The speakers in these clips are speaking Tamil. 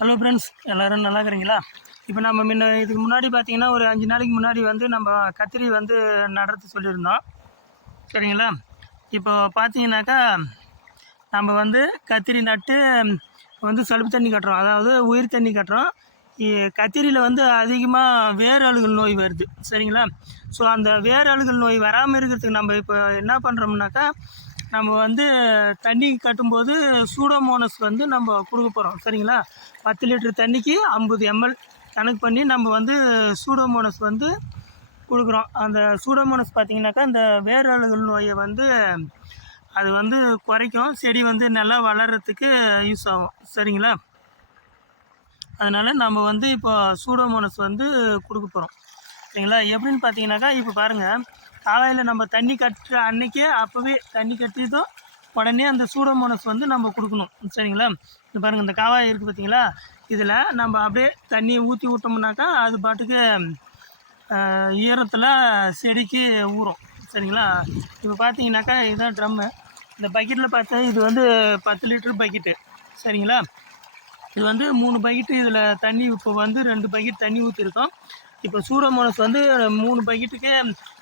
ஹலோ ஃப்ரெண்ட்ஸ் எல்லோரும் நல்லா இருக்கிறீங்களா இப்போ நம்ம முன்ன இதுக்கு முன்னாடி பார்த்தீங்கன்னா ஒரு அஞ்சு நாளைக்கு முன்னாடி வந்து நம்ம கத்திரி வந்து நடுறது சொல்லியிருந்தோம். சரிங்களா? இப்போ பார்த்தீங்கன்னாக்கா நம்ம வந்து கத்திரி நட்டு வந்து சலுப்பு தண்ணி கட்டுறோம். அதாவது உயிர் தண்ணி கட்டுறோம். இ- கத்திரியில் வந்து அதிகமாக வேர் அழுகல் நோய் வருது. சரிங்களா? ஸோ அந்த வேர் அழுகல் நோய் வராமல் இருக்கிறதுக்கு நம்ம இப்போ என்ன பண்ணுறோம்னாக்கா நம்ம வந்து தண்ணி கட்டும்போது சூடோமோனஸ் வந்து நம்ம கொடுக்க போகிறோம் சரிங்களா? பத்து லிட்டர் தண்ணிக்கு ஐம்பது எம்எல் கணக்கு பண்ணி நம்ம வந்து சூடோமோனஸ் வந்து கொடுக்குறோம். அந்த சூடோமோனஸ் பார்த்திங்கனாக்கா இந்த வேர் நோயை வந்து அது வந்து குறைக்கும். செடி வந்து நல்லா வளர்கிறதுக்கு யூஸ் ஆகும். சரிங்களா? அதனால் நம்ம வந்து இப்போ சூடோமோனஸ் வந்து கொடுக்க போகிறோம் சரிங்களா? எப்படின்னு பார்த்தீங்கன்னாக்கா இப்போ பாருங்கள் காலையில் நம்ம தண்ணி கட்டுற அன்னைக்கே அப்போவே தண்ணி கட்டிட்டோம். உடனே அந்த சூடோமோனஸ் வந்து நம்ம கொடுக்கணும். சரிங்களா? இந்த பாருங்கள் இந்த காவாய் இருக்குது பார்த்தீங்களா இதில் நம்ம அப்படியே தண்ணியை ஊற்றி விட்டோம்னாக்கா அது பாட்டுக்கு ஈரத்தில் செடிக்கு ஊறும். சரிங்களா? இப்போ பார்த்தீங்கன்னாக்கா இதுதான் ட்ரம்மு இந்த பக்கெட்டில் பார்த்தா இது வந்து பத்து லிட்ரு பக்கெட்டு சரிங்களா? இது வந்து மூணு பக்கெட்டு இதில் தண்ணி இப்போ வந்து ரெண்டு பக்கெட் தண்ணி ஊற்றிருக்கோம் இப்போ சூடோமோனஸ் வந்து மூணு பக்கெட்டுக்கு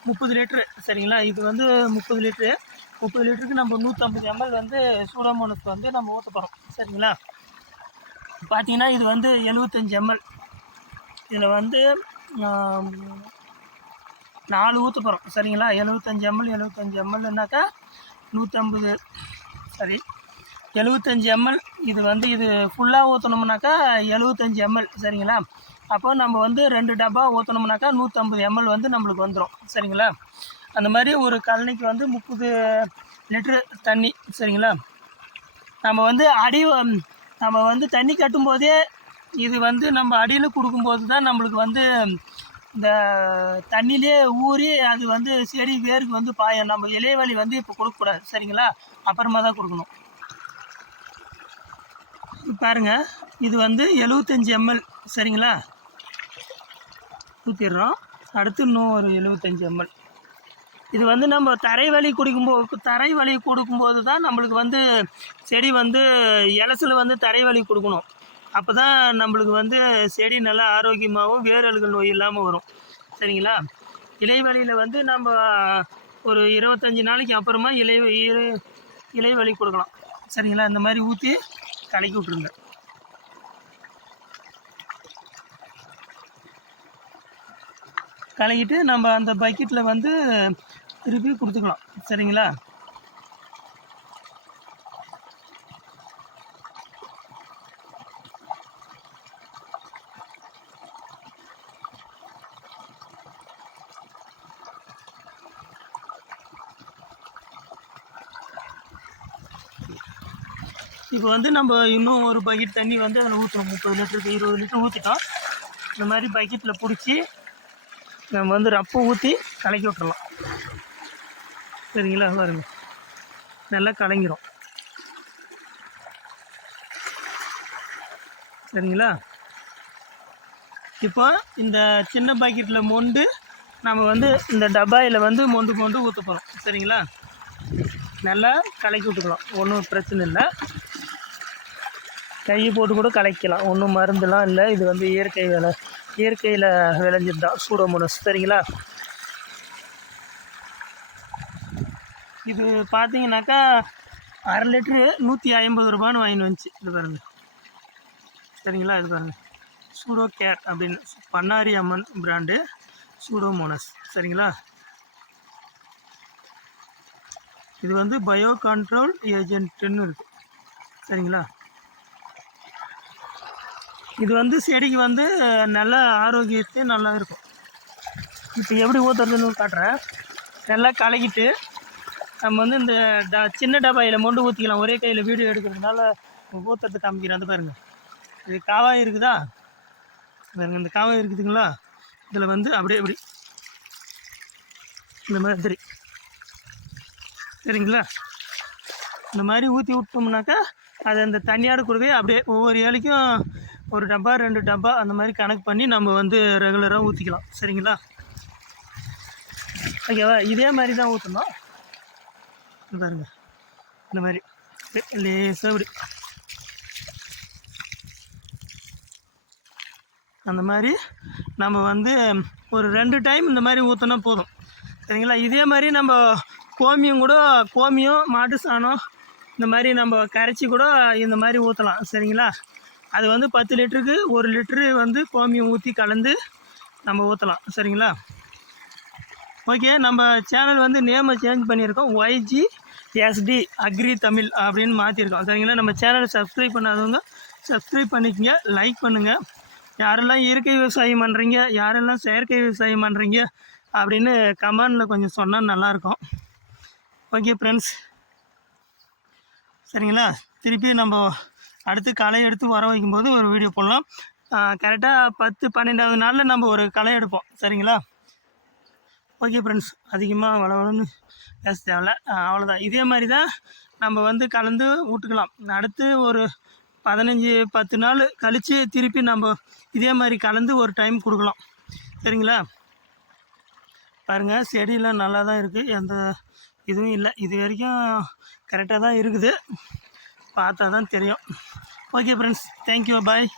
முப்பது லிட்ரு சரிங்களா? இது வந்து முப்பது லிட்ரு முப்பது லிட்டருக்கு நம்ம நூற்றம்பது எம்எல் வந்து சூடோமோனஸ் வந்து நம்ம ஊற்ற போகிறோம் சரிங்களா? பார்த்தீங்கன்னா இது வந்து எழுபத்தஞ்சி எம்எல். இதில் வந்து நாலு ஊற்ற போகிறோம் சரிங்களா? எழுபத்தஞ்சி எம்எல் எழுபத்தஞ்சி எம்எல்னாக்கா நூற்றம்பது சரி. எழுபத்தஞ்சி எம்எல் இது வந்து இது ஃபுல்லாக ஊற்றணும்னாக்கா எழுபத்தஞ்சி எம்எல் சரிங்களா? அப்போ நம்ம வந்து ரெண்டு டப்பா ஊற்றினோம்னாக்கா நூற்றம்பது எம்எல் வந்து நம்மளுக்கு வந்துடும் சரிங்களா? அந்த மாதிரி ஒரு கழனிக்கு வந்து முப்பது லிட்ரு தண்ணி சரிங்களா? நம்ம வந்து அடி நம்ம வந்து தண்ணி கட்டும்போதே இது வந்து நம்ம அடியில் கொடுக்கும்போது தான் நம்மளுக்கு வந்து இந்த தண்ணியிலே ஊறி அது வந்து செடி வேருக்கு வந்து பாயம். நம்ம இலைவலி வந்து இப்போ கொடுக்கக்கூடாது சரிங்களா? அப்புறமா தான் கொடுக்கணும். பாருங்கள் இது வந்து எழுபத்தஞ்சி எம்எல் சரிங்களா? ஊற்றிடுறோம் அடுத்து இன்னும் ஒரு எழுபத்தஞ்சி எம்எல். இது வந்து நம்ம தரை வலி குடிக்கும்போது தரை வலி கொடுக்கும்போது தான் நம்மளுக்கு வந்து செடி வந்து இலசில் வந்து தரை வலி கொடுக்கணும். அப்போ தான் நம்மளுக்கு வந்து செடி நல்லா ஆரோக்கியமாகவும் வேரல்கள் நோய் இல்லாமல் வரும். சரிங்களா? இலைவலியில் வந்து நம்ம ஒரு இருபத்தஞ்சி நாளைக்கு அப்புறமா இலை இலைவழி இலைவலி கொடுக்கலாம். சரிங்களா? இந்த மாதிரி ஊற்றி கலக்கி விட்ருங்க கலக்கிட்டு நம்ம அந்த பக்கெட்டில் வந்து திருப்பி கொடுத்துக்கலாம். சரிங்களா? இப்போ வந்து நம்ம இன்னும் ஒரு பக்கெட் தண்ணி வந்து அதில் ஊற்றணும் முப்பது லிட்டருக்கு இருபது லிட்டர் ஊற்றிட்டோம் இந்த மாதிரி பக்கெட்டில் பிடிச்சி நம்ம வந்து ரப்பு ஊற்றி கலக்கி விட்டுறலாம். சரிங்களா? பாருங்க. நல்லா கலங்கிரும். சரிங்களா? இப்போ இந்த சின்ன பாக்கெட்டில் மொண்டு நம்ம வந்து இந்த டப்பாயில் வந்து மொண்டு மொண்டு ஊற்ற போகிறோம் சரிங்களா? நல்லா கலக்கி விட்டுக்கலாம். ஒன்றும் பிரச்சனை இல்லை. கையை போட்டு கூட கலக்கலாம். ஒன்றும் மருந்துலாம் இல்லை. இது வந்து இயற்கை வேலை. இயற்கையில் விளைஞ்சது தான் சூடோமோனஸ் சரிங்களா? இது பார்த்தீங்கன்னாக்கா அரை லிட்ரு நூற்றி ஐம்பது ரூபான்னு வாங்கிட்டு வந்துச்சு. இது பாருங்க. சரிங்களா? இது பாருங்க. சூடோ கேர் அப்படின்னு பண்ணாரி அம்மன் பிராண்டு சூடோமோனஸ். சரிங்களா? இது வந்து பயோ கண்ட்ரோல் ஏஜென்ட்டுன்னு இருக்குது சரிங்களா? இது வந்து செடிக்கு வந்து நல்ல ஆரோக்கியத்தையும் நல்லா இருக்கும். இப்போ எப்படி ஊற்றுறதுன்னு காட்டுறேன். நல்லா கலக்கிட்டு நம்ம வந்து இந்த ட சின்ன டப்பாயில் மொண்டு ஊற்றிக்கலாம் ஒரே கையில் வீடியோ எடுக்கிறதுனால ஊற்றுறது காமிக்கிறேன். அது பாருங்கள் இது காவாய் இருக்குதா? பாருங்க இந்த காவாய் இருக்குதுங்களா? இதில் வந்து அப்படியே இப்படி இந்த மாதிரி. சரிங்களா? இந்த மாதிரி ஊற்றி விட்டோம்னாக்கா அது அந்த தண்ணியாடு கூடவே அப்படியே ஒவ்வொரு ஏழைக்கும் ஒரு டப்பா ரெண்டு டப்பா அந்த மாதிரி கணக்கு பண்ணி நம்ம வந்து ரெகுலராக ஊற்றிக்கலாம் சரிங்களா? ஓகேவா இதே மாதிரி தான் ஊற்றணும் பாருங்க. இந்த மாதிரி. லேசாக இப்படி. அந்த மாதிரி நம்ம வந்து ஒரு ரெண்டு டைம் இந்த மாதிரி ஊற்றினா போதும். சரிங்களா? இதே மாதிரி நம்ம கோமியம் கூட கோமியம் மாட்டு சாணம் இந்த மாதிரி நம்ம கரைச்சி கூட இந்த மாதிரி ஊற்றலாம் சரிங்களா? அது வந்து பத்து லிட்டருக்கு ஒரு லிட்ரு வந்து கோமியம் ஊற்றி கலந்து நம்ம ஊற்றலாம் சரிங்களா? ஓகே நம்ம சேனல் வந்து நேமை சேஞ்ச் பண்ணியிருக்கோம். ஒய்ஜி எஸ்டி அக்ரி தமிழ் அப்படின்னு மாற்றிருக்கோம் சரிங்களா? நம்ம சேனலை சப்ஸ்கிரைப் பண்ணாதவங்க சப்ஸ்கிரைப் பண்ணிக்கங்க லைக் பண்ணுங்கள் யாரெல்லாம் இயற்கை விவசாயம் பண்ணுறீங்க யாரெல்லாம் செயற்கை விவசாயம் பண்ணுறீங்க அப்படின்னு கமெண்டில் கொஞ்சம் சொன்னால் நல்லாயிருக்கும். ஓகே ஃப்ரெண்ட்ஸ் சரிங்களா? திருப்பி நம்ம அடுத்து களை எடுத்து வர வைக்கும்போது ஒரு வீடியோ போடலாம். கரெக்டாக பத்து பன்னெண்டாவது நாளில் நம்ம ஒரு களை எடுப்போம். சரிங்களா? ஓகே ஃப்ரெண்ட்ஸ் அதிகமாக வளவளன்னு பேச தேவையில்ல. அவ்வளோதான் இதே மாதிரி தான் நம்ம வந்து கலந்து விட்டுக்கலாம் அடுத்து ஒரு பதினஞ்சு பத்து நாள் கழித்து திருப்பி நம்ம இதே மாதிரி கலந்து ஒரு டைம் கொடுக்கலாம். சரிங்களா? பாருங்கள் செடியெலாம் நல்லா தான் இருக்குது எந்த இதுவும் இல்லை. இது வரைக்கும் கரெக்டாக தான் இருக்குது. பார்த்தா தான் தெரியும் ஓகே ஃப்ரெண்ட்ஸ் தேங்க்யூ பாய்